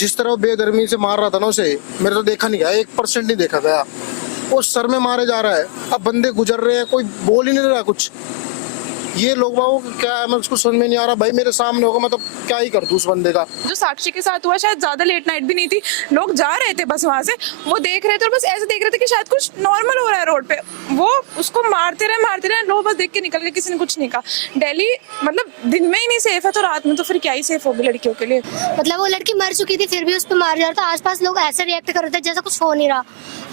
जिस तरह वो बेधर्मी से मार रहा था ना उसे, मेरे तो देखा नहीं गया, 1% नहीं देखा गया। वो सर में मारे जा रहा है, अब बंदे गुजर रहे हैं, कोई बोल ही नहीं रहा कुछ। ये लोग बाबू क्या है, मैं उसको समझ में नहीं आ रहा। भाई मेरे सामने होगा, मैं तो क्या ही कर दूं उस बंदे का। जो साक्षी के साथ हुआ शायद ज्यादा लेट नाइट भी नहीं थी, लोग जा रहे थे बस वहां से, वो देख रहे थे और बस ऐसे देख रहे थे कि शायद कुछ नॉर्मल हो रहा है रोड पे, वो उसको मारते रहे, लोग बस देख के निकल गए, किसी ने कुछ नहीं कहा। दिल्ली मतलब दिन में ही नहीं सेफ है तो रात में तो फिर क्या ही सेफ होगी लड़कियों के लिए। मतलब वो लड़की मर चुकी थी फिर भी उस पर मार जा रहा था। आसपास लोग ऐसे रिएक्ट कर रहे थे जैसा कुछ हो नहीं रहा।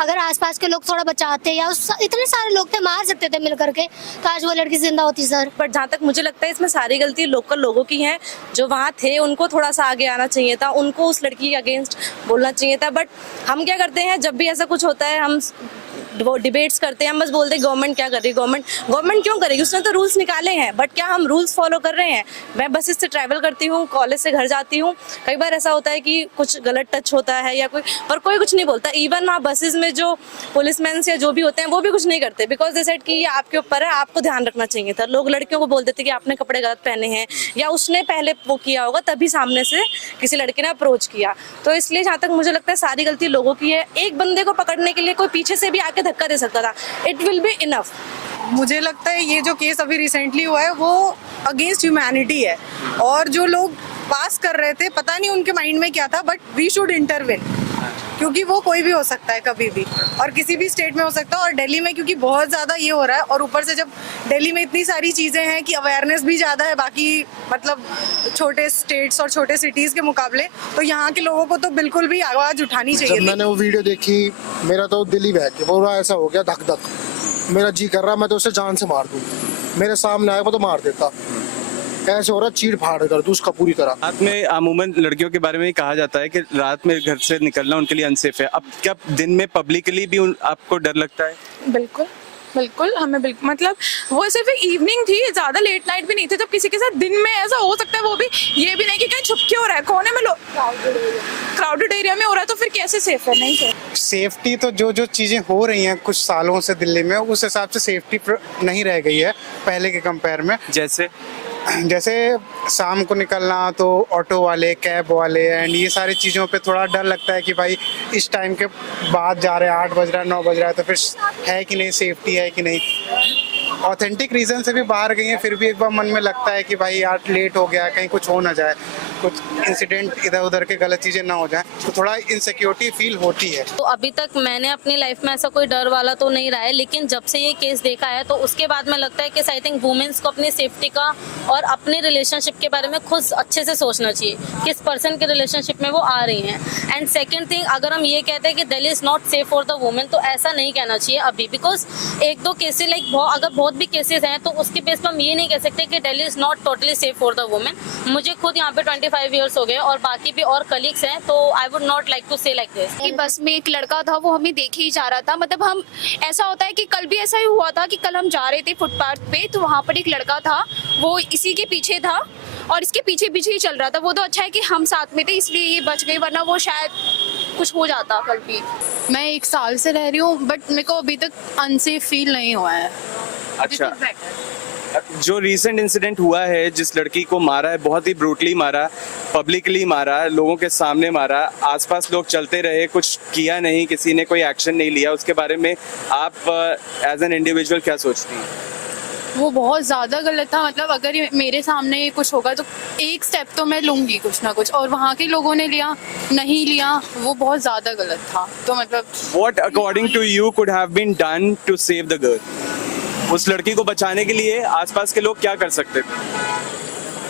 अगर आसपास के लोग थोड़ा बचाते या इतने सारे लोग थे, मार सकते थे मिल करके, तो आज वो लड़की जिंदा होती सर। बट जहाँ तक मुझे लगता है इसमें सारी गलती लोकल लोगों की है, जो वहाँ थे उनको थोड़ा सा आगे आना चाहिए था, उनको उस लड़की के अगेंस्ट बोलना चाहिए था। बट हम क्या करते हैं, जब भी ऐसा कुछ होता है हम वो डिबेट्स करते हैं, हम बस बोलते हैं गवर्नमेंट क्या कर रही है, गवर्नमेंट क्यों करेगी, उसने तो रूल्स निकाले हैं। बट क्या हम रूल्स फॉलो कर रहे हैं? मैं बस इससे ट्रैवल करती हूँ, कॉलेज से घर जाती हूँ, कई बार ऐसा होता है कि कुछ गलत टच होता है या कोई कुछ नहीं बोलता। इवन वहाँ बसेस में जो पुलिसमैन या जो भी होते हैं वो भी कुछ नहीं करते, बिकॉज दे सेड कि ये आपके ऊपर है, आपको ध्यान रखना चाहिए था। लोग लड़कियों को बोल देते कि आपने कपड़े गलत पहने हैं या उसने पहले वो किया होगा तभी सामने से किसी लड़के ने अप्रोच किया। तो इसलिए जहाँ तक मुझे लगता है सारी गलती लोगों की है। एक बंदे को पकड़ने के लिए कोई पीछे से भी आके धक्का दे सकता था, इट विल बी इनफ। मुझे लगता है ये जो केस अभी रिसेंटली हुआ है वो अगेंस्ट ह्यूमैनिटी है, और जो लोग पास कर रहे थे पता नहीं उनके माइंड में क्या था, बट वी शुड इंटरवेन, क्योंकि वो कोई भी हो सकता है कभी भी और किसी भी स्टेट में हो सकता है। और दिल्ली में क्योंकि बहुत ज़्यादा ये हो रहा है, और ऊपर से जब दिल्ली में इतनी सारी चीज़ें हैं कि अवेयरनेस भी ज़्यादा है बाकी मतलब छोटे स्टेट्स और छोटे सिटीज़ के मुकाबले, तो यहाँ के लोगों को तो बिल्कुल भी आवाज़ उठानी चाहिए जब थी। मैंने वो वीडियो देखी, मेरा तो दिल ही बहक गया, पूरा ऐसा हो गया धक धक। मेरा जी कर रहा मैं तो उसे जान से मार दूं, मेरे सामने आया मैं तो मार देता। ऐसे हो रहा चीड़ फाड़ कर दूं उसका पूरी तरह। रात में अमूमन लड़कियों के बारे में कहा जाता है कि रात में घर से निकलना उनके लिए अनसेफ है। अब क्या दिन में पब्लिकली भी आपको डर लगता है? बिल्कुल बिल्कुल, हमें बिल्कुल मतलब वो सिर्फ एक इवनिंग थी, ज्यादा लेट नाइट भी नहीं थे। जब किसी के साथ दिन में ऐसा हो सकता है, वो भी ये भी नहीं कि कहीं छुप के हो रहा है, कोने में क्राउडेड एरिया में हो रहा है, तो फिर कैसे सेफ है? नहीं सेफ। सेफ्टी तो जो चीज़ें हो रही हैं कुछ सालों से दिल्ली में, उस हिसाब से सेफ्टी नहीं रह गई है पहले के कंपेयर में। जैसे शाम को निकलना तो ऑटो वाले, कैब वाले एंड ये सारी चीज़ों पे थोड़ा डर लगता है कि भाई इस टाइम के बाद जा रहे हैं, 8 बज रहा है, 9 बज रहा है, तो फिर है कि नहीं, सेफ्टी है कि नहीं। ऑथेंटिक रीज़न से भी बाहर गई हैं, फिर भी एक बार मन में लगता है कि भाई यार लेट हो गया, कहीं कुछ हो ना जाए, कुछ इंसिडेंट इधर उधर के गलत चीज़ें ना हो जाए, तो थोड़ा इनसिक्योरिटी फील होती है। तो अभी तक मैंने अपनी लाइफ में ऐसा कोई डर वाला तो नहीं रहा है, लेकिन जब से ये केस देखा है तो उसके बाद में लगता है कि आई थिंक वुमेन्स को अपनी सेफ्टी का और अपने रिलेशनशिप के बारे में खुद अच्छे से सोचना चाहिए, किस पर्सन के रिलेशनशिप में वो आ रही हैं। एंड सेकेंड थिंग, अगर हम ये कहते हैं कि Delhi is not safe for the women, तो ऐसा नहीं कहना चाहिए अभी, बिकॉज एक दो केसेस लाइक अगर बहुत भी केसेस हैं तो उसके बेस पर हम ये नहीं कह सकते कि Delhi is not totally safe for the women. मुझे खुद यहाँ पे 25 ईयर्स हो गए और बाकी भी और कलीग्स हैं, तो I would not like to say like this. कि बस में एक लड़का था, वो हमें देखे ही जा रहा था। मतलब हम ऐसा होता है कि कल भी ऐसा ही हुआ था कि कल हम जा रहे थे फुटपाथ पे, तो वहाँ पर एक लड़का था, वो इसी के पीछे था और इसके पीछे पीछे ही चल रहा था। वो तो अच्छा है कि हम साथ में थे इसलिए ये बच गई, वरना वो शायद कुछ हो जाता कल भी। मैं 1 साल से रह रही हूँ, बट मेरे को अभी तक अनसेफ फील नहीं हुआ है। अच्छा, जो रीसेंट इंसिडेंट हुआ है, जिस लड़की को मारा है, बहुत ही ब्रूटली मारा, पब्लिकली मारा, लोगों के सामने मारा, आसपास लोग चलते रहे, कुछ किया नहीं, किसी ने कोई एक्शन नहीं लिया, उसके बारे में आप एज एन इंडिविजुअल क्या सोचती हैं? वो बहुत ज़्यादा गलत था। मतलब अगर मेरे सामने ये कुछ होगा तो एक स्टेप तो मैं लूँगी कुछ ना कुछ, और वहाँ के लोगों ने लिया नहीं लिया, वो बहुत ज़्यादा गलत था। तो मतलब What according to you could have been done to save the girl? उस लड़की को बचाने के लिए आसपास के लोग क्या कर सकते थे?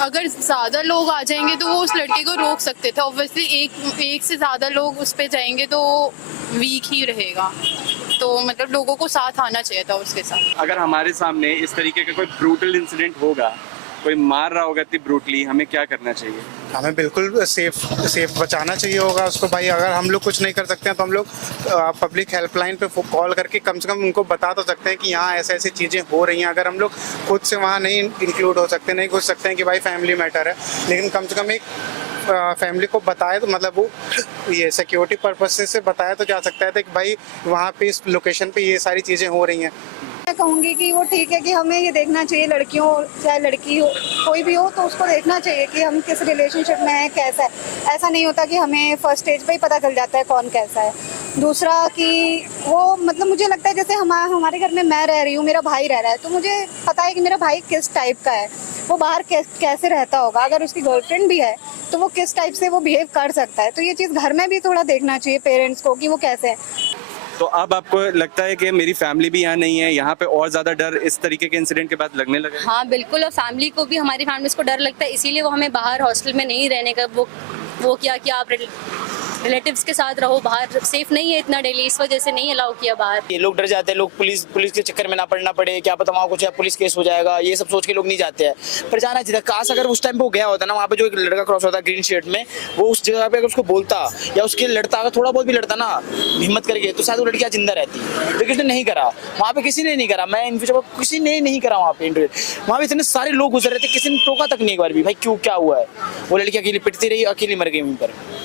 अगर ज़्यादा लोग आ जाएंगे तो वो उस लड़के को रोक सकते थे। ऑब्वियसली एक से ज़्यादा लोग उस पर जाएंगे तो वीक ही रहेगा, तो मतलब लोगों को साथ आना चाहिए था उसके साथ। अगर हमारे सामने इस तरीके का कोई ब्रूटल इंसिडेंट होगा, कोई मार रहा होगा इतनी ब्रूटली, हमें क्या करना चाहिए? हमें बिल्कुल सेफ बचाना चाहिए होगा उसको भाई। अगर हम लोग कुछ नहीं कर सकते हैं तो हम लोग पब्लिक हेल्पलाइन पे कॉल करके कम से कम उनको बता तो सकते हैं कि यहाँ ऐसे ऐसी चीज़ें हो रही हैं। अगर हम लोग खुद से वहाँ नहीं इंक्लूड हो सकते, नहीं घुस सकते हैं कि भाई फैमिली मैटर है, लेकिन कम से कम एक फैमिली को बताए तो मतलब वो ये सिक्योरिटी पर्पज से बताया तो जा सकता है कि भाई वहाँ पे इस लोकेशन पे ये सारी चीज़ें हो रही हैं। मैं कहूँगी कि वो ठीक है कि हमें ये देखना चाहिए, लड़कियों चाहे लड़की हो कोई भी हो, तो उसको देखना चाहिए कि हम किस रिलेशनशिप में हैं, कैसा है। ऐसा नहीं होता कि हमें फर्स्ट स्टेज पे ही पता चल जाता है कौन कैसा है। दूसरा कि वो मतलब मुझे लगता है जैसे हमारे घर में मैं रह रही हूँ, मेरा भाई रह रहा है, तो मुझे पता है कि मेरा भाई किस टाइप का है, वो बाहर कैसे रहता होगा, अगर उसकी गर्लफ्रेंड भी है तो वो किस टाइप से वो बिहेव कर सकता है। तो ये चीज़ घर में भी थोड़ा देखना चाहिए पेरेंट्स को कि वो कैसे है। तो अब आपको लगता है कि मेरी फैमिली भी यहाँ नहीं है, यहाँ पे और ज्यादा डर इस तरीके के इंसिडेंट के बाद लगने लगा? हाँ बिल्कुल, और फैमिली को भी, हमारी फैमिली को डर लगता है, इसीलिए वो हमें बाहर हॉस्टल में नहीं रहने का वो किया कि आप रिलेटिव्स के साथ रहो, बाहर सेफ नहीं है इतना डेली, इस वजह से नहीं अलाउ किया बाहर। ये लोग डर जाते हैं, लोग पुलिस के चक्कर में ना पड़ना पड़े, क्या पता वहाँ कुछ पुलिस केस हो जाएगा, ये सब सोच के लोग नहीं जाते हैं। पर जाना चाहिए। काश अगर उस टाइम पे वो गया होता ना, वहाँ पे जो एक लड़का क्रॉस होता ग्रीन शर्ट में, वो उस जगह पे अगर उसको बोलता या उसके लड़ता, अगर थोड़ा बहुत भी लड़ता ना हिम्मत करके, तो शायद वो लड़कियाँ जिंदा रहती। लेकिन उसने नहीं करा, वहाँ पे किसी ने नहीं करा। मैं इन फ्यूचर किसी ने नहीं करा वहाँ पे इंटरव्यू। वहाँ पे इतने सारे लोग गुजर रहे थे, किसी ने टोका तक नहीं एक बार भी, भाई क्यों क्या हुआ है। वो लड़की अकेली पिटती रही, अकेली मर गई वहीं पर।